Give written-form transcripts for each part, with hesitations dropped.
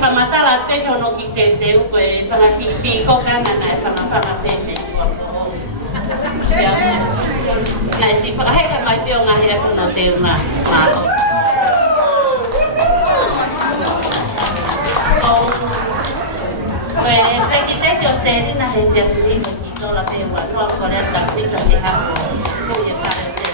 pamatala pejo no ki te uko e pangaki ko kana na pamapanga pete ko. Nai si pakaheka mai pio nga hea kuna te uma mao. Pwede, peki te yo seri na he pia tulino ki tola te ua no kore ta pisa he hako kuye pare te.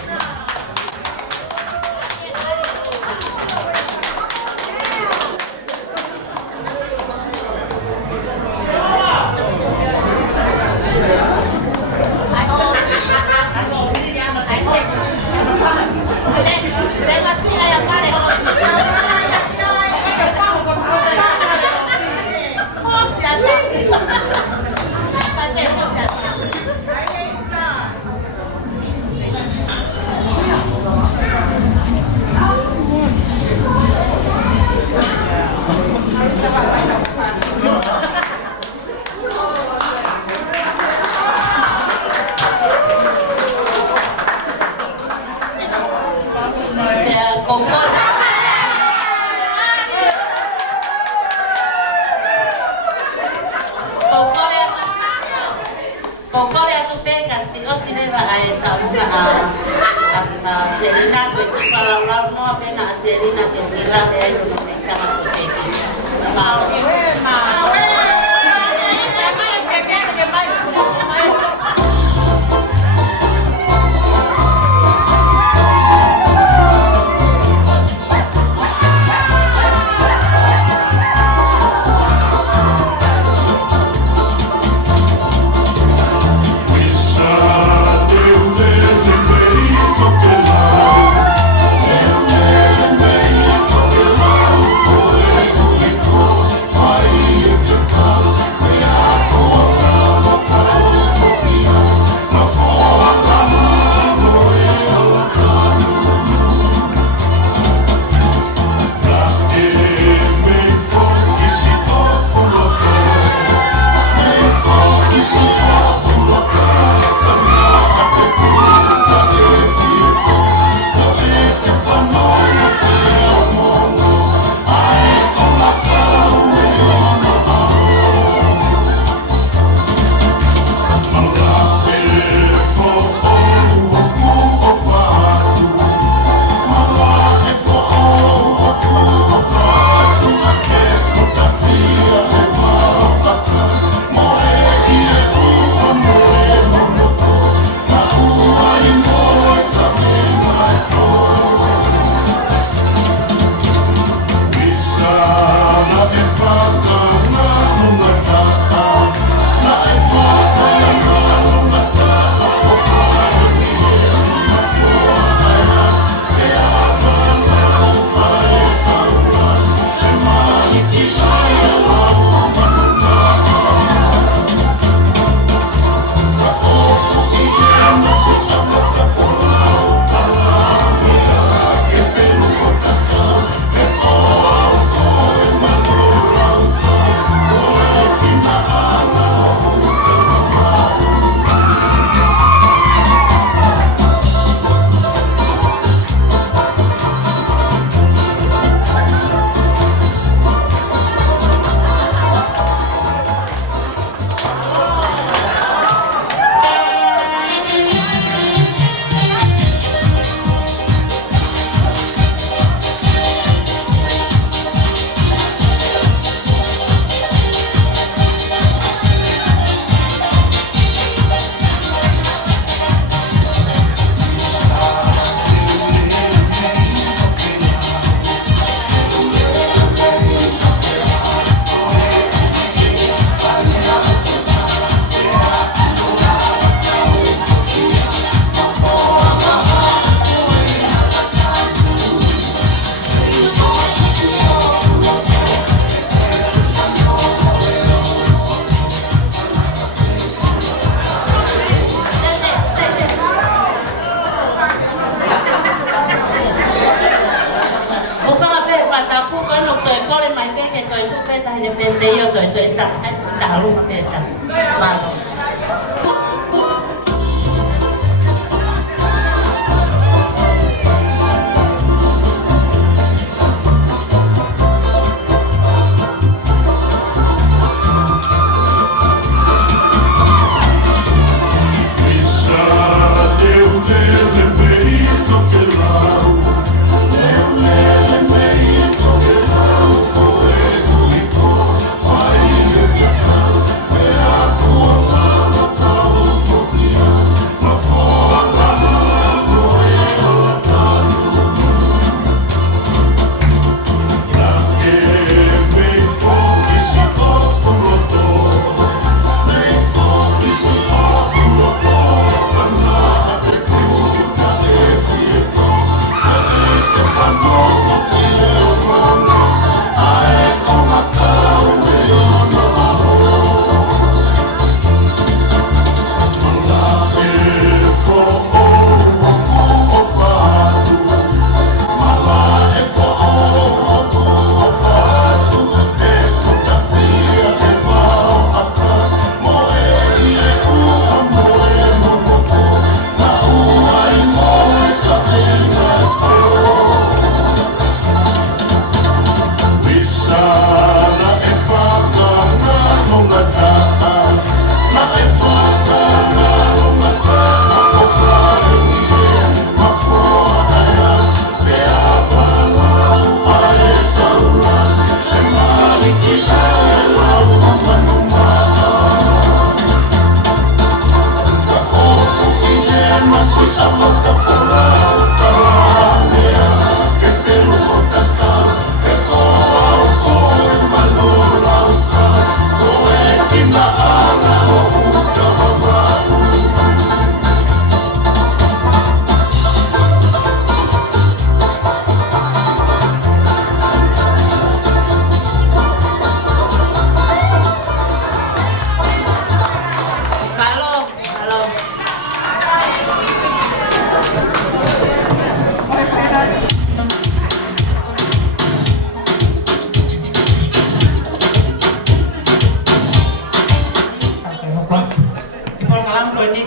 Serina ko ito pala mo pena Serina que sila de ay no me kana ko te.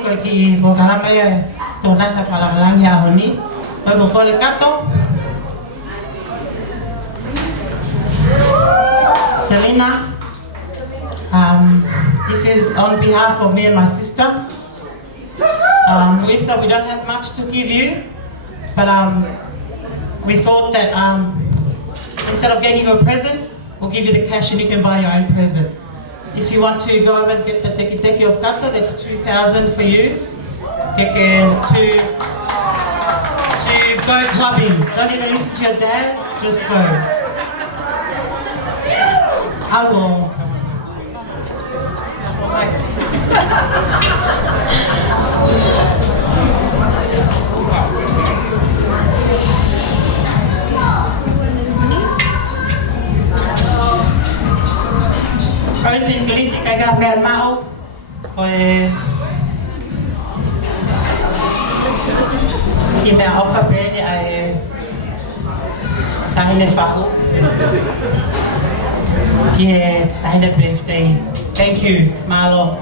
ko ki po kalama ya to nata kalama ya honi ko ko le kato Selena, this is on behalf of me and my sister. Luisa, we don't have much to give you, but we thought that instead of getting you a present, we'll give you the cash and you can buy your own present. If you want to go over and get the teki of kato, that's 2,000 for you. To go clubbing. Don't even listen to your dad, just go. Hello. Khởi xin cái link cái cà phê máu rồi khi mà offer bé thì ai tahin fahu kia tahin birthday thank you Malo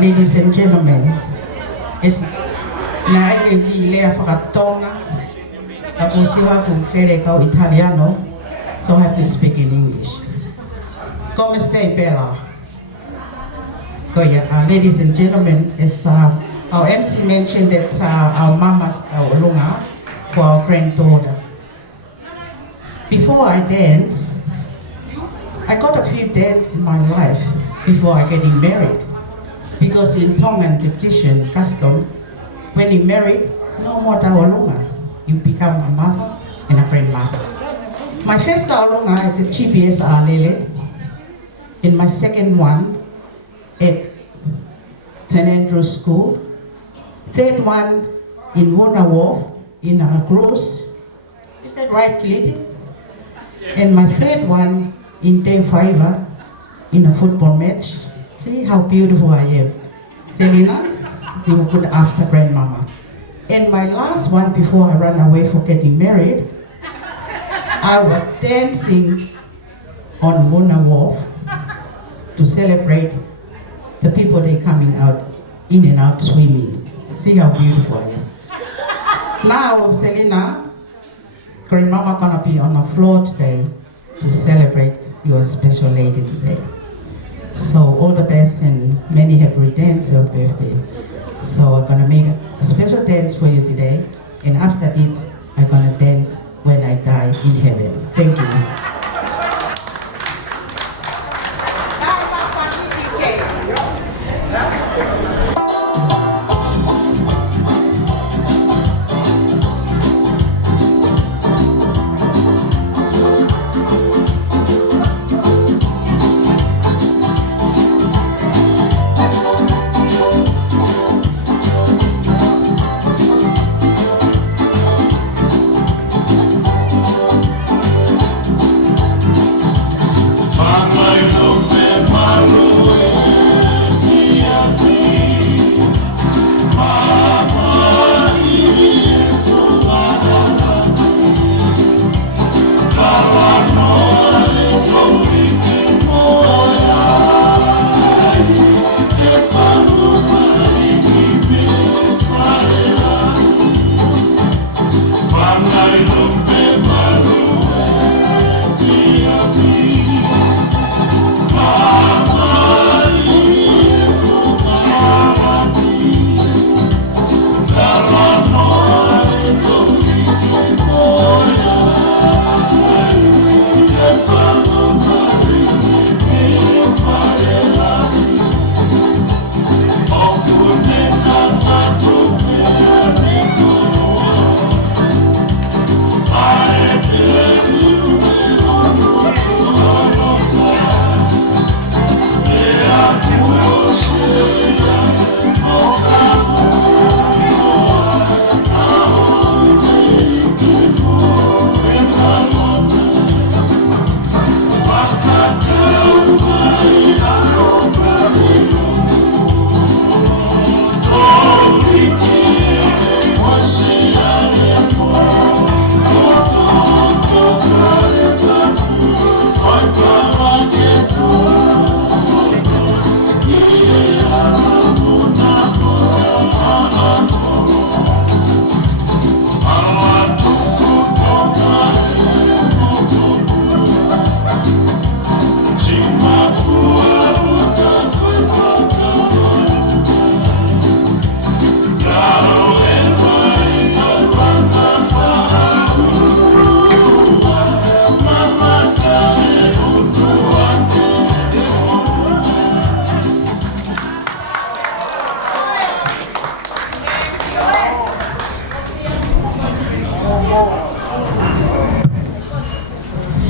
Ladies and gentlemen, it's na ilea whakatonga tapos siya kung fere kau Italiano, so I have to speak in English. ¿Cómo está, Bella? Good, yeah. Ladies and gentlemen, as our MC mentioned that our mama's Olunga for our granddaughter. Before I dance, I got a few dances in my life before I getting married. Because in Tongan tradition, custom, when you marry, no more Taolunga. You become a mother and a grandmother. My first Taolunga is at GPS Alele, and my second one at St. Andrew's School. Third one in Wona Wharf, in a cruise. Is that right, lady? And my third one in Day Fiver, in a football match. See how beautiful I am. Selena, they will put after grandmama. And my last one before I ran away for getting married, I was dancing on Wona Wharf to celebrate the people they coming out, in and out swimming. See how beautiful I am. Now, Selena, grandmama gonna be on the floor today to celebrate your special lady today. So all the best and many happy dance your birthday. So I'm gonna make a special dance for you today, and after it, I'm gonna dance when I die in heaven. Thank you.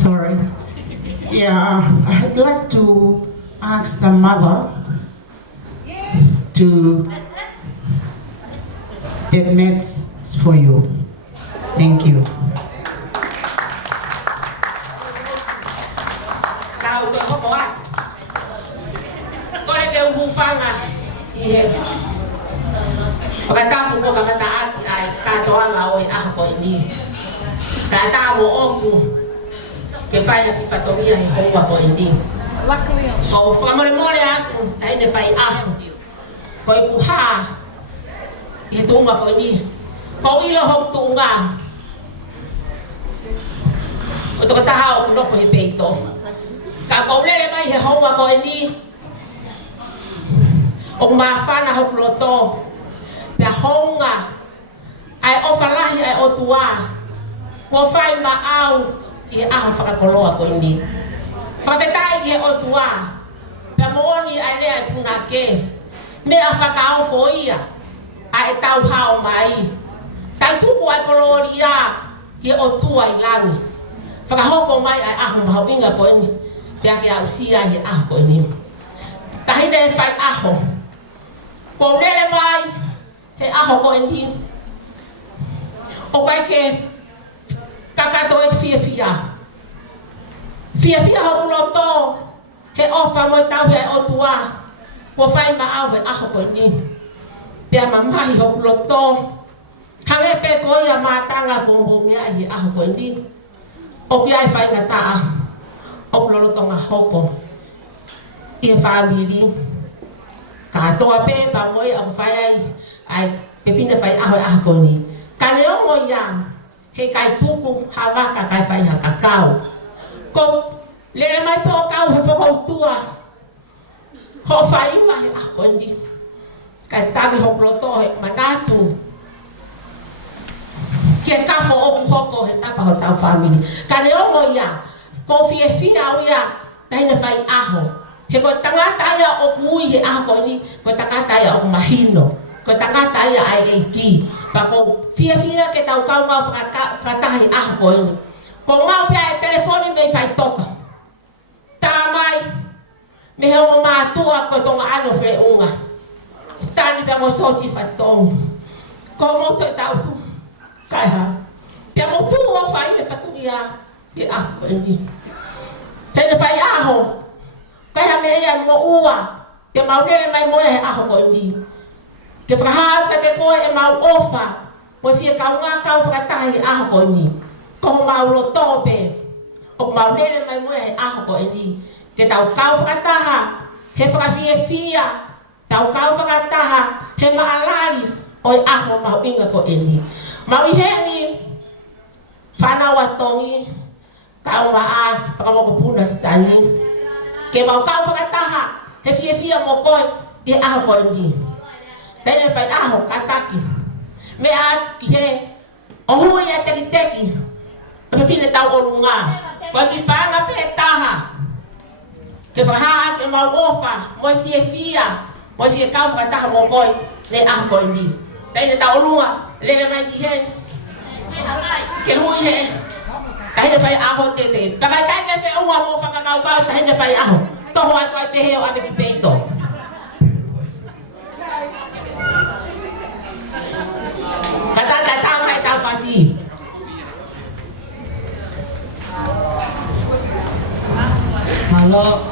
Sorry. Yeah, I'd like to ask the mother to admit for you. Thank you. Tao tôi không có ai. Có ai kêu hù phang à? Thì hết. Và ta cũng có cái ta cho anh ngồi à có gì. Ta bộ ôm cụ. Cái phải là cái phải tôi biết là không có gì. So family aku, ay na fai aku. Koi puha. Itu nga ko ni. Kau ilo hok tu nga. Oto ka tahaw ko ko peito. Ka kaulele mai he honga ko ni. O mafana ho loto. Pea honga ai ofalahi ai otua. Mo fai ma au i aha whakakoloa ko ni. Whapetai ki he otua. Pea mooni ai lea i puna ke. Me a whakao fo ia. Ai tau hao mai. Tai tuku ai koloria ki otua i lani. Whakahoko mai ai aho mahau inga ko ni. Pea ki au sia i aho ko ni. Tahi ne whai aho. Ko lele mai he aho ko ni. O kai ke kakato e fia. Fia ho uloto. He ofa mo tau he otua. Ko fai ma au he aho ko ni. Pea mamahi ho uloto. Hame pe ko ia matanga ko mo mea hi aho ko ni. O ki ai fai ngata. O uloto nga hoko. Ia family. Ka toa pe pa mo ia fai ai pepina fai aho ko ni. Ka leo mo ia he kai tuku hawaka kai fai ha kakao. Ko le mai po kau he fo tua. Ho fai ma he ako ndi. Kai tabe ho ploto he manatu. Ke ka fo o hoko he tapa ho tau family. Ka le o mo ia ko fia o ia dai na fai aho. He ko tangata ia o kui he aho ko ni, ko tangata ia o mahino. Ko tangata ia ai ei ki. Pa ko fia ke tau kau mau whakatahi aho ko ini. Ko mau pia e telefoni mei fai toka. Tā mai, me he o mātua ko tonga ano whe unga. Stani pia mo sosi fai tonga. Ko mo to e tau tu. Kai ha. Pia mo tu o fai e whaturia e aho ko ini. Tene fai aho. Kai ha me ea mo ua. Te maurele mai mo e aho ko ini. Ke whakahaa ka te koe e mau ofa. Mo fia kau ngā kau whakatahi aho ko ini. Ko ho mau lo tope. O mau lele mai mo e aho ko ini. Ke tau kau whakataha. He whakafia. Tau kau whakataha. He maalari. O e aho mau inga ko ini. Mau i hengi. Whanau atongi. Kau maa. Whakamoko puna stani. Ke mau kau whakataha. He fia mo koe. E aho ko ini. Tene fai aho kataki. Me a ki he. O hui a teki. Pepine tau o runga. Kwa ki panga pe taha. Ke whahaa ke mau ofa. Moi fia. Moi fia kau whakataha mo koi. Le aho ko ini. Tene tau o runga. Lele mai ki he. Ke hui he. Kahine fai aho tete. Kakai kai ke fe ua mo whakakau kau. Kahine fai aho. Toho atu ai peheo ame ki peito. Datang hai tau fasi. Halo.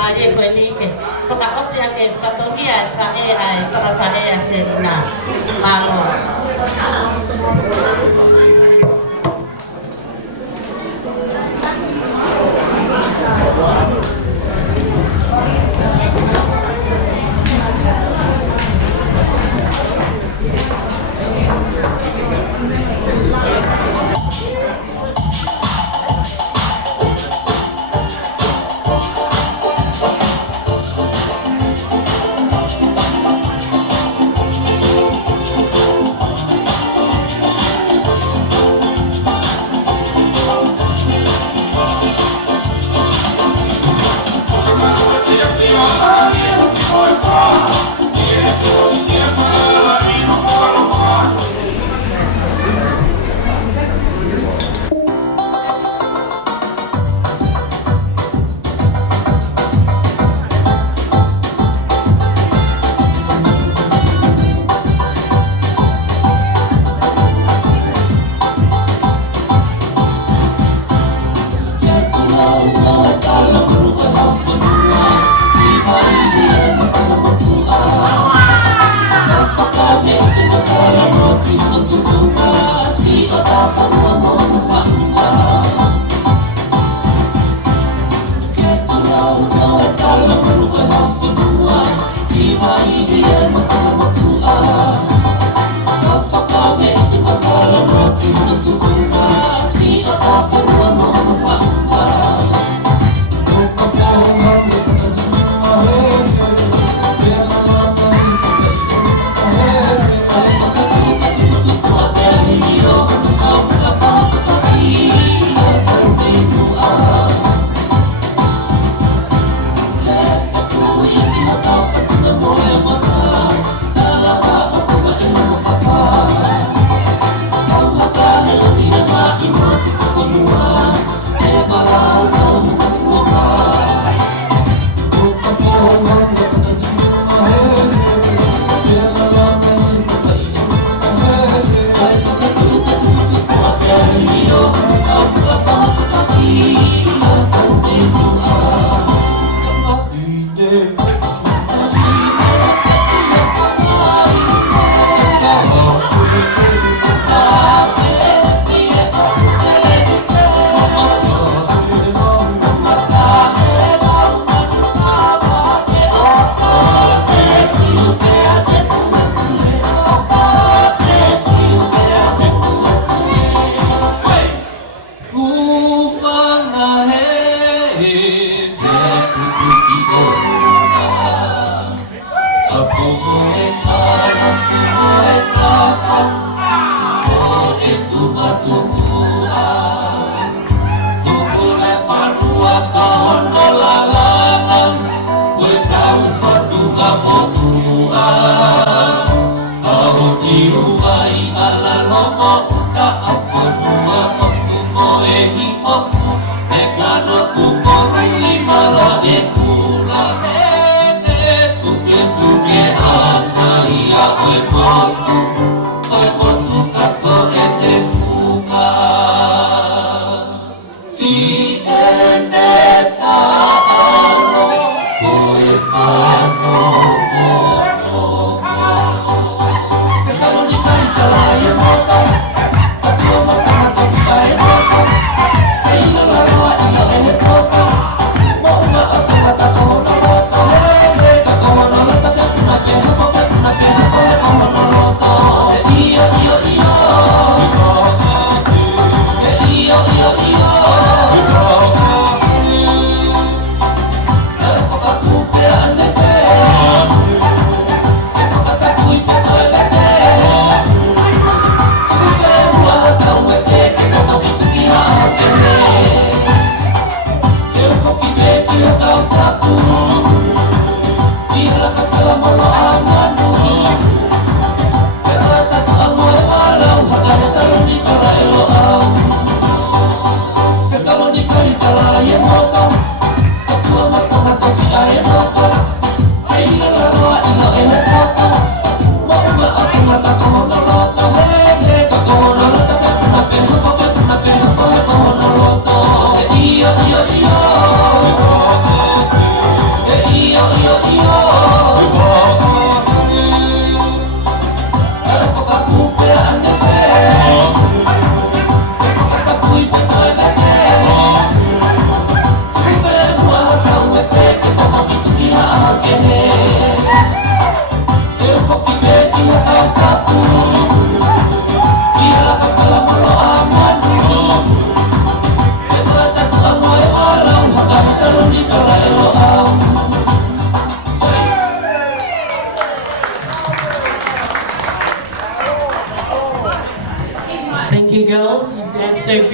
marie ko ni ke whakaosia ke katohia e whae ai whakawhae a se rina malo. Si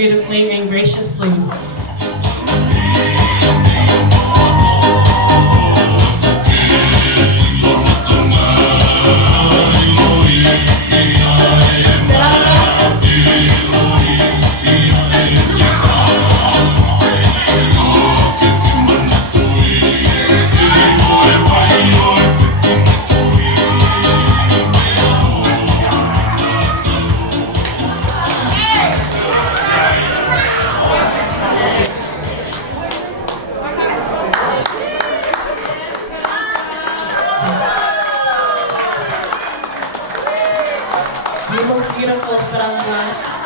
beautifully and graciously. You look beautiful, Esperanza.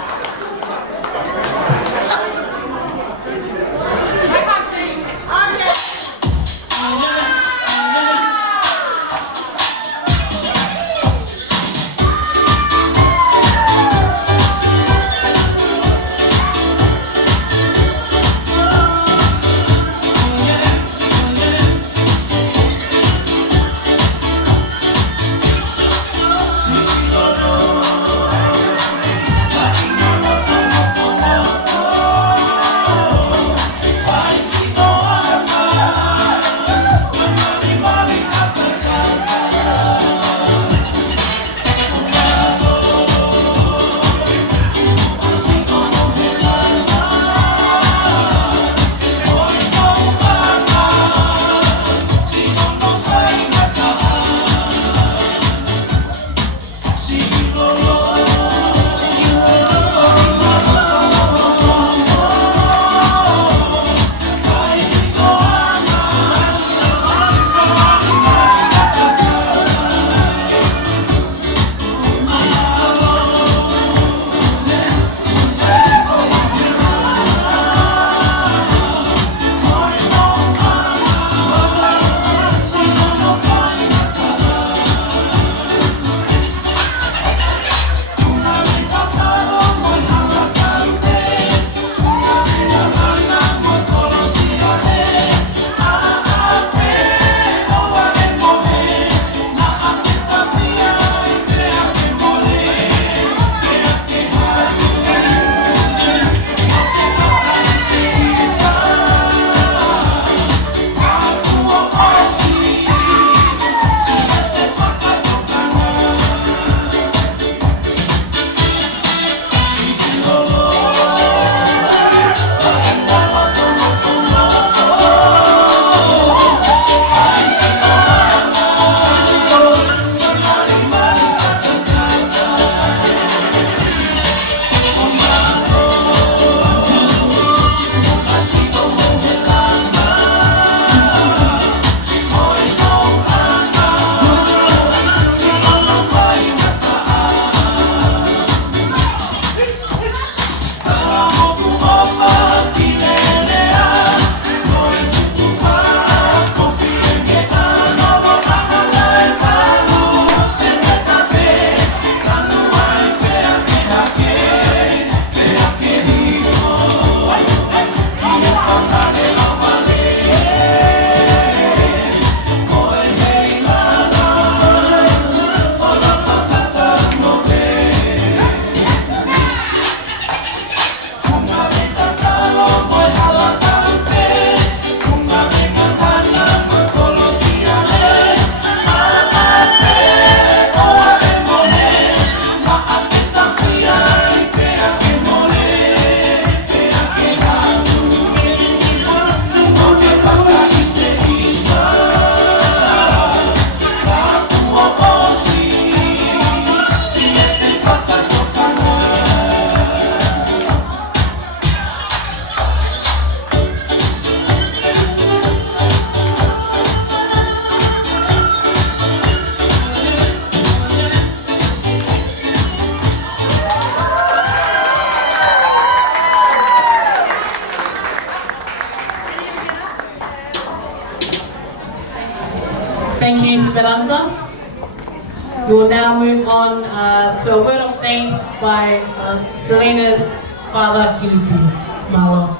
Thank you, Esperanza. We will now move on to a word of thanks by Selena's father, Gilipi Malo.